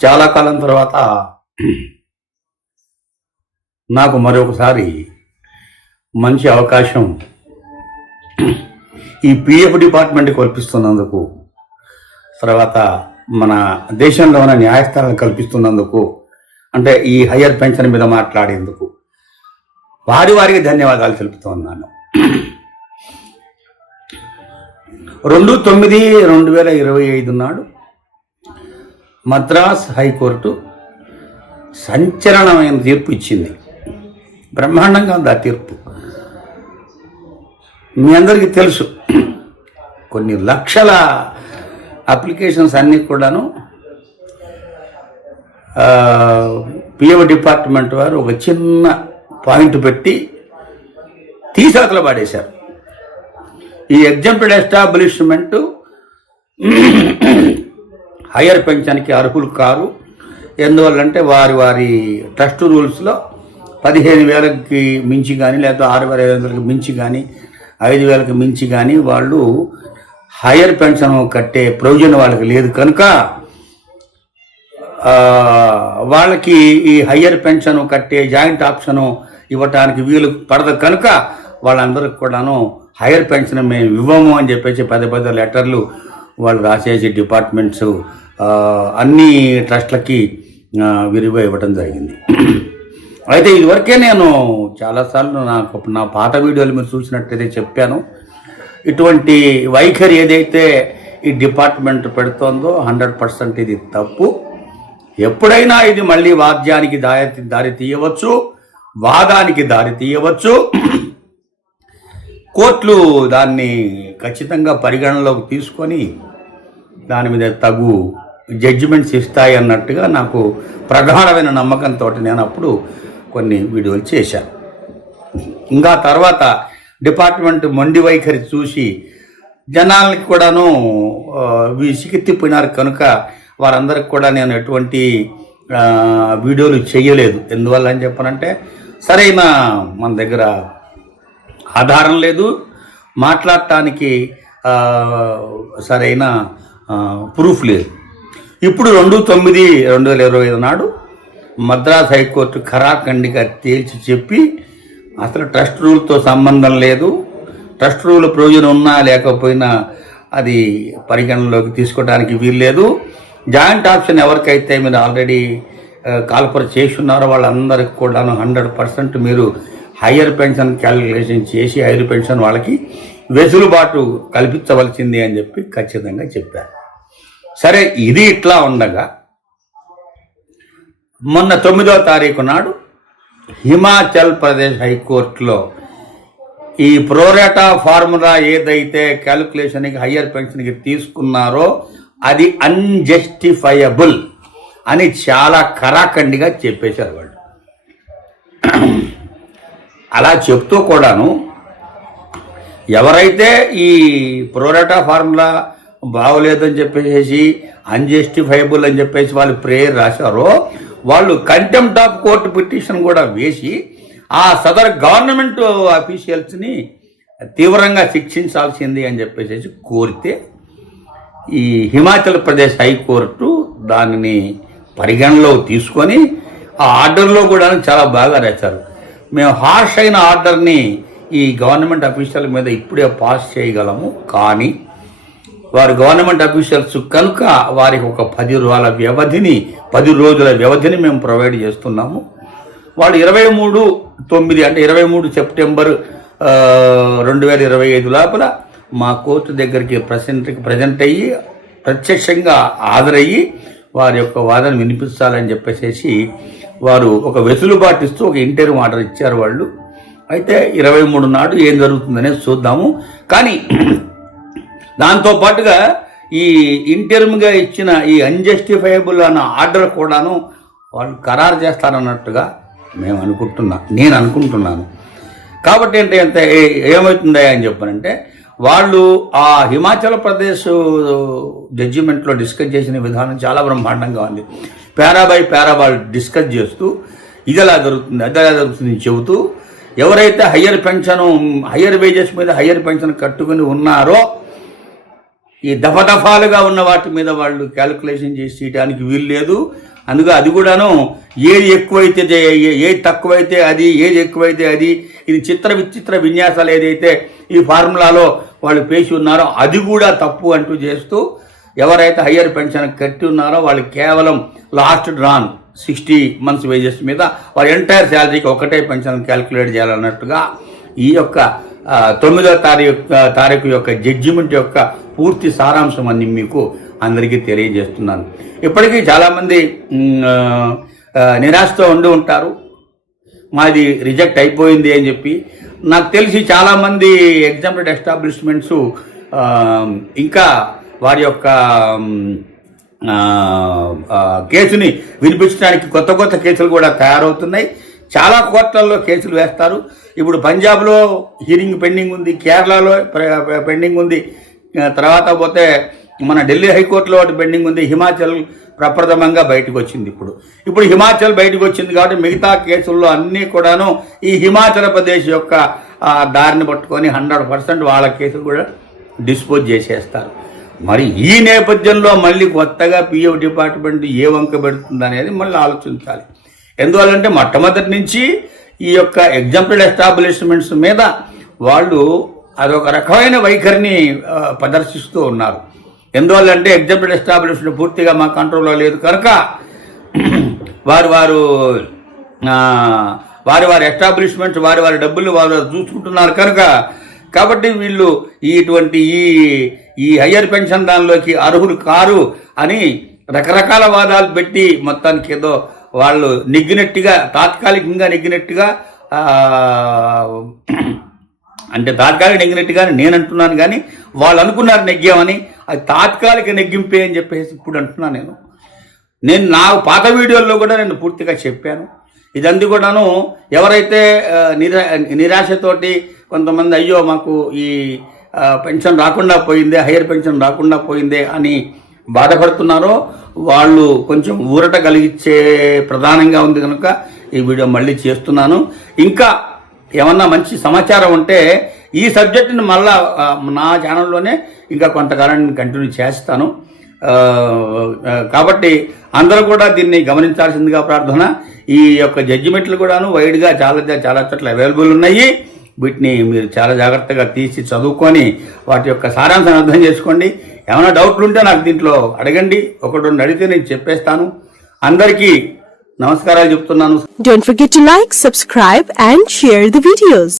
చాలా కాలం తర్వాత నాకు మరొకసారి మంచి అవకాశం ఈ పిఎఫ్ డిపార్ట్మెంట్ కల్పిస్తున్నందుకు తర్వాత మన దేశంలో ఉన్న న్యాయస్థానాలు కల్పిస్తున్నందుకు అంటే ఈ హయ్యర్ పెన్షన్ మీద మాట్లాడేందుకు వారి వారికి ధన్యవాదాలు తెలుపుతూ ఉన్నాను. రెండు తొమ్మిది రెండు వేల ఇరవై ఐదు నాడు మద్రాస్ హైకోర్టు సంచలనమైన తీర్పు ఇచ్చింది. బ్రహ్మాండంగా ఉంది ఆ తీర్పు. మీ అందరికీ తెలుసు కొన్ని లక్షల అప్లికేషన్స్ అన్నీ కూడాను పిఎం డిపార్ట్మెంట్ వారు ఒక చిన్న పాయింట్ పెట్టి తీసాతలు పాడేశారు. ఈ ఎగ్జాంపుల్ ఎస్టాబ్లిష్మెంటు హయ్యర్ పెన్షన్కి అర్హులు కారు. ఎందువల్లంటే వారి వారి ట్రస్ట్ రూల్స్లో పదిహేను వేలకి మించి కానీ లేదా ఆరు వేల ఐదు వందలకి మించి కానీ ఐదు వేలకు మించి కానీ వాళ్ళు హయ్యర్ పెన్షన్ కట్టే ప్రయోజనం వాళ్ళకి లేదు. కనుక వాళ్ళకి ఈ హయ్యర్ పెన్షన్ కట్టే జాయింట్ ఆప్షన్ ఇవ్వటానికి వీలు పడదు. కనుక వాళ్ళందరికి కూడాను హయ్యర్ పెన్షన్ మేము ఇవ్వము అని చెప్పేసి పెద్ద పెద్ద లెటర్లు వాళ్ళు రాసేసి డిపార్ట్మెంట్స్ అన్ని ట్రస్ట్లకి విరివ విరిగా ఇవ్వడం జరిగింది. అయితే ఇదివరకే నేను చాలాసార్లు నాకు నా పాత వీడియోలు మీరు చూసినట్టయితే చెప్పాను. ఇటువంటి వైఖరి ఏదైతే ఈ డిపార్ట్మెంట్ పెడుతోందో హండ్రెడ్ పర్సెంట్ ఇది తప్పు. ఎప్పుడైనా ఇది మళ్ళీ వాద్యానికి దారి దారి తీయవచ్చు వాదానికి దారి తీయవచ్చు. కోర్టులు దాన్ని ఖచ్చితంగా పరిగణనలోకి తీసుకొని దాని మీద తగు జడ్జిమెంట్స్ ఇస్తాయి అన్నట్టుగా నాకు ప్రగాఢమైన నమ్మకంతో నేను అప్పుడు కొన్ని వీడియోలు చేశాను ఇంకా తర్వాత డిపార్ట్మెంట్ మొండి వైఖరి చూసి జనాలకి కూడాను విసిగెత్తిపోయినారు కనుక వారందరికి కూడా నేను ఎటువంటి వీడియోలు చేయలేదు. ఎందువల్ల అని చెప్పనంటే సరైన మన దగ్గర ఆధారం లేదు. మాట్లాడటానికి సరైన ప్రూఫ్ లేదు. ఇప్పుడు రెండు తొమ్మిది రెండు వేల ఇరవై ఐదు నాడు మద్రాస్ హైకోర్టు ఖరాఖండిగా తేల్చి చెప్పి అసలు ట్రస్ట్ రూల్తో సంబంధం లేదు. ట్రస్ట్ రూల్ ప్రయోజనం ఉన్నా లేకపోయినా అది పరిగణనలోకి తీసుకోవడానికి వీల్లేదు. జాయింట్ ఆప్షన్ ఎవరికైతే మీరు ఆల్రెడీ కాల్పర్ చేసి ఉన్నారో వాళ్ళందరికి కూడాను హండ్రెడ్ పర్సెంట్ మీరు హయ్యర్ పెన్షన్ క్యాలిక్యులేషన్ చేసి హైయర్ పెన్షన్ వాళ్ళకి వెసులుబాటు కల్పించవలసింది అని చెప్పి ఖచ్చితంగా చెప్పారు. సరే ఇది ఇట్లా ఉండగా మొన్న తొమ్మిదో తారీఖు నాడు హిమాచల్ ప్రదేశ్ హైకోర్టులో ఈ ప్రోరేటా ఫార్ములా ఏదైతే క్యాలిక్యులేషన్కి హయ్యర్ పెన్షన్కి తీసుకున్నారో అది అన్జస్టిఫైయబుల్ అని చాలా కరాఖండిగా చెప్పేశారు వాళ్ళు. అలా చెప్తూ కూడాను ఎవరైతే ఈ ప్రోరేటా ఫార్ములా బాగోలేదని చెప్పేసి అన్జస్టిఫైబుల్ అని చెప్పేసి వాళ్ళు ప్రేయర్ రాశారో వాళ్ళు కంటెంప్ట్ ఆఫ్ కోర్టు పిటిషన్ కూడా వేసి ఆ సదర్ గవర్నమెంట్ అఫీషియల్స్ని తీవ్రంగా శిక్షించాల్సింది అని చెప్పేసి కోరితే ఈ హిమాచల్ ప్రదేశ్ హైకోర్టు దానిని పరిగణలో తీసుకొని ఆ ఆర్డర్లో కూడా చాలా బాగా రాశారు. మేము హార్ష్ అయిన ఆర్డర్ని ఈ గవర్నమెంట్ అఫీషియల్ మీద ఇప్పుడే పాస్ చేయగలము. కానీ వారు గవర్నమెంట్ అఫీషియల్స్ కనుక వారికి ఒక పది రోజుల వ్యవధిని పది రోజుల వ్యవధిని మేము ప్రొవైడ్ చేస్తున్నాము. వాళ్ళు ఇరవై మూడు తొమ్మిది అంటే ఇరవై మూడు సెప్టెంబర్ రెండు వేల ఇరవై ఐదు లోపల మా కోర్టు దగ్గరికి ప్రజెంట్ ప్రజెంట్ అయ్యి ప్రత్యక్షంగా హాజరయ్యి వారి యొక్క వాదన వినిపించాలని చెప్పేసి వారు ఒక వెసులుబాటు ఇస్తూ ఒక ఇంటర్వ్యూ ఆర్డర్ ఇచ్చారు వాళ్ళు. అయితే ఇరవై మూడు నాడు ఏం జరుగుతుందనేది చూద్దాము. కానీ దాంతో పాటుగా ఈ ఇంటర్మ్గా ఇచ్చిన ఈ అన్జస్టిఫైబుల్ అన్న ఆర్డర్ కూడాను వాళ్ళు ఖరారు చేస్తారన్నట్టుగా మేము అనుకుంటున్నాం నేను అనుకుంటున్నాను. కాబట్టి ఏంటంటే అంత ఏమవుతుందా అని చెప్పానంటే వాళ్ళు ఆ హిమాచల్ ప్రదేశ్ జడ్జిమెంట్లో డిస్కస్ చేసిన విధానం చాలా బ్రహ్మాండంగా ఉంది. పేరా బై పేరా వాళ్ళు డిస్కస్ చేస్తూ ఇది ఎలా జరుగుతుంది అది ఎలా జరుగుతుంది చెబుతూ ఎవరైతే హయ్యర్ పెన్షన్ హయ్యర్ వేజెస్ మీద హయ్యర్ పెన్షన్ కట్టుకుని ఉన్నారో ఈ దఫదఫాలుగా ఉన్న వాటి మీద వాళ్ళు క్యాలిక్యులేషన్ చేసి చేయడానికి వీలు లేదు అందుకే అది కూడాను ఏది ఎక్కువైతే ఏది తక్కువైతే అది ఏది ఎక్కువైతే అది ఇది చిత్ర విచిత్ర విన్యాసాలు ఏదైతే ఈ ఫార్ములాలో వాళ్ళు పేసి ఉన్నారో అది కూడా తప్పు అంటూ చేస్తూ ఎవరైతే హయ్యర్ పెన్షన్ కట్టి ఉన్నారో వాళ్ళు కేవలం last drawn sixty months wages మీద వాళ్ళ ఎంటైర్ శాలరీకి ఒకటే పెన్షన్ క్యాలిక్యులేట్ చేయాలన్నట్టుగా ఈ యొక్క తొమ్మిదో తారీఖు తారీఖు యొక్క జడ్జిమెంట్ యొక్క పూర్తి సారాంశం అని మీకు అందరికీ తెలియజేస్తున్నాను. ఇప్పటికీ చాలామంది నిరాశతో ఉండి ఉంటారు. మాది రిజెక్ట్ అయిపోయింది అని చెప్పి. నాకు తెలిసి చాలామంది ఎగ్జాంపుల్ ఎస్టాబ్లిష్మెంట్స్ ఇంకా వారి యొక్క కేసుని వినిపించడానికి కొత్త కొత్త కేసులు కూడా తయారవుతున్నాయి. చాలా కోర్టులలో కేసులు వేస్తారు. ఇప్పుడు పంజాబ్లో హీరింగ్ పెండింగ్ ఉంది కేరళలో పెండింగ్ ఉంది. తర్వాత పోతే మన ఢిల్లీ హైకోర్టులో ఒకటి పెండింగ్ ఉంది హిమాచల్ ప్రప్రథమంగా బయటకు వచ్చింది ఇప్పుడు. ఇప్పుడు హిమాచల్ బయటకు వచ్చింది కాబట్టి మిగతా కేసుల్లో అన్నీ కూడాను ఈ హిమాచల్ ప్రదేశ్ యొక్క దారిని పట్టుకొని హండ్రెడ్ పర్సెంట్ వాళ్ళ కేసులు కూడా డిస్పోజ్ చేసేస్తారు. మరి ఈ నేపథ్యంలో మళ్ళీ కొత్తగా పిఎఫ్ డిపార్ట్మెంట్ ఏ వంక పెడుతుంది అనేది మళ్ళీ ఆలోచించాలి. ఎందువల్లంటే మొట్టమొదటి నుంచి ఈ యొక్క ఎగ్జాంపుల్ ఎస్టాబ్లిష్మెంట్స్ మీద వాళ్ళు అదొక రకమైన వైఖరిని ప్రదర్శిస్తూ ఉన్నారు. ఎందువల్లంటే ఎగ్జాంపుల్ ఎస్టాబ్లిష్మెంట్ పూర్తిగా మా కంట్రోల్లో లేదు కనుక వారు వారు వారి వారి ఎస్టాబ్లిష్మెంట్స్ వారి వారి డబ్బులు వారు చూసుకుంటున్నారు కనుక. కాబట్టి వీళ్ళు ఇటువంటి ఈ ఈ హయ్యర్ పెన్షన్ దానిలోకి అర్హులు కారు అని రకరకాల వాదాలు పెట్టి మొత్తానికి ఏదో వాళ్ళు నెగ్గినట్టుగా తాత్కాలికంగా నెగ్గినట్టుగా అంటే తాత్కాలిక నెగ్గినట్టుగా నేను అంటున్నాను కానీ వాళ్ళు అనుకున్నారు నెగ్గామని అది తాత్కాలిక నెగ్గింపే అని చెప్పేసి ఇప్పుడు అంటున్నాను నేను. నేను నా పాత వీడియోల్లో కూడా నేను పూర్తిగా చెప్పాను. ఇదంది కూడాను ఎవరైతే నిరా నిరాశతోటి కొంతమంది అయ్యో మాకు ఈ పెన్షన్ రాకుండా పోయిందే హైయర్ పెన్షన్ రాకుండా పోయిందే అని బాధపడుతున్నారో వాళ్ళు కొంచెం ఊరట కలిగించే ప్రధానంగా ఉంది కనుక ఈ వీడియో మళ్ళీ చేస్తున్నాను. ఇంకా ఏమన్నా మంచి సమాచారం ఉంటే ఈ సబ్జెక్టుని మళ్ళా నా ఛానల్లోనే ఇంకా కొంతకాలం కంటిన్యూ చేస్తాను. కాబట్టి అందరూ కూడా దీన్ని గమనించాల్సిందిగా ప్రార్థన. ఈ యొక్క జడ్జిమెంట్లు కూడాను వైడ్గా చాలా చాలా చోట్ల అవైలబుల్ ఉన్నాయి. వీటిని మీరు చాలా జాగ్రత్తగా తీసి చదువుకొని వాటి యొక్క సారాంశాన్ని అర్థం చేసుకోండి. ఏమైనా డౌట్లు ఉంటే నాకు దీంట్లో అడగండి. ఒకటి రెండు అడిగితే నేను చెప్పేస్తాను. అందరికీ నమస్కారాలు చెప్తున్నాను. Don't forget to like, subscribe and share the.